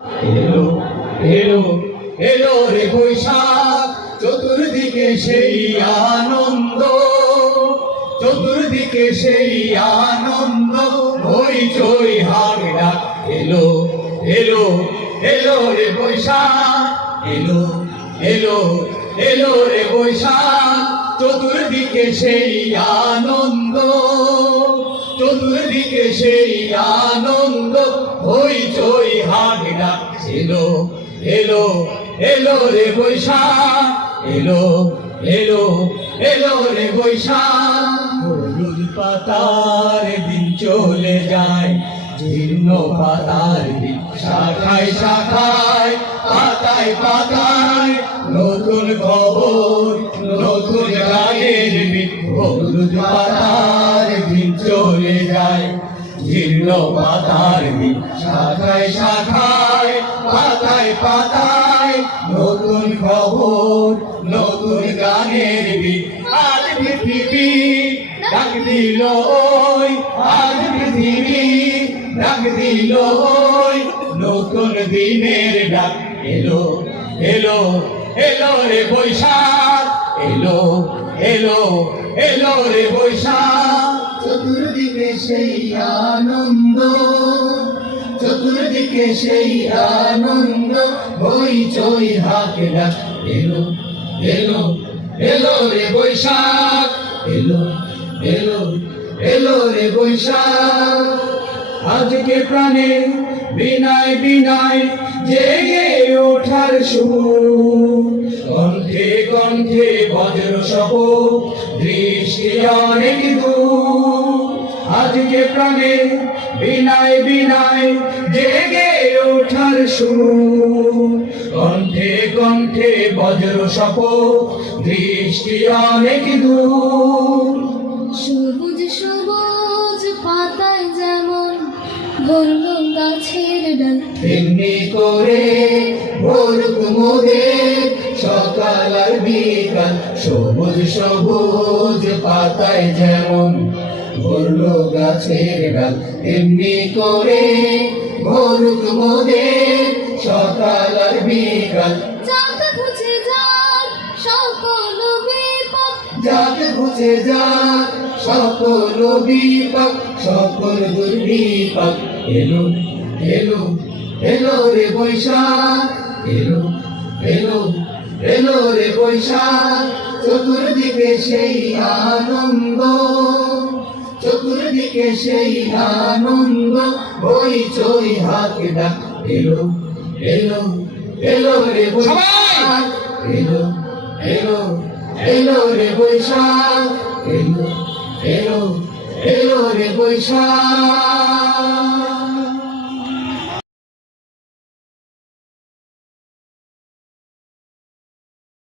এলো এলো এলো রে বৈশাখ, চতুর্দিকে সেই আনন্দ, চতুর্দিকে সেই আনন্দ হইচই হাক ডাক এলো এলো এলো রে বৈশাখ, এলো এলো এলো রে বৈশাখ, চতুর্দিকে সেই আনন্দ, চতুর্দিকে সেই আনন্দ হইচই হাক ডাক এলো এলো এলো রে বৈশাখ, এলো এলো এলো রে বৈশাখ। হলুদ পাতার দিন চলে যায়, জীর্ণ পাতার দিন শাখায় শাখায়, পাতায় পাতায়। নতুন খবর, নতুন গানের হলুদ পাতার দিন চলে যায়। জীর্ণ পাতার শাখায় শাখায়, পাতায় পাতায়। নতুন খবর, নতুন গানের আজ পৃথিবী ডাক দিল আজ পৃথিবী ডাক দিল নতুন দিনের ডাক এলো এলো এলো রে বৈশাখ, এলো এলো এলো রে বৈশাখ। চতুর্দিকে সেই আনন্দ, চতুর্দিকে সেই আনন্দ হইচই হাকে ডাক এলো এলো এলো রে বৈশাখ, এলো এলো এলো রে বৈশাখ। আজকে প্রাণে বিনায় বিনায় জেগে ওঠার সুর। কণ্ঠে কণ্ঠে বজ্র সহ দৃষ্টি অনেক দূর। আজকে প্রাণে বিনায় বিনায় জেগে ওঠার সুর। কণ্ঠে কণ্ঠে বজ্র সহ দৃষ্টি অনেক দূর। সবুজ সবুজ পাতায় যেমন বলল গাছের ডাল। তেমনি করে ভোর কুমুদের সকাল আর বিকাল। সবুজ সবুজ পাতায় যেমন ভরল গাছের ডাল। এমনি করে ভোর কুমুদের সকাল আর বিকাল। যাক যাক যাক সকল বিপাক সকল দুর্বিপাক এলো এলো এলো রে বৈশাখ। এলো এলো এলো রে বৈশাখ। চতুর্দিকে সেই আনন্দ। চতুর্দিকে সেই আনন্দ ওই চই হাত ডাক, এলো এলো এলো রে বৈশাখ, এলো এলো এলো রে বৈশাখ, এলো এলো এলো রে বৈশাখ।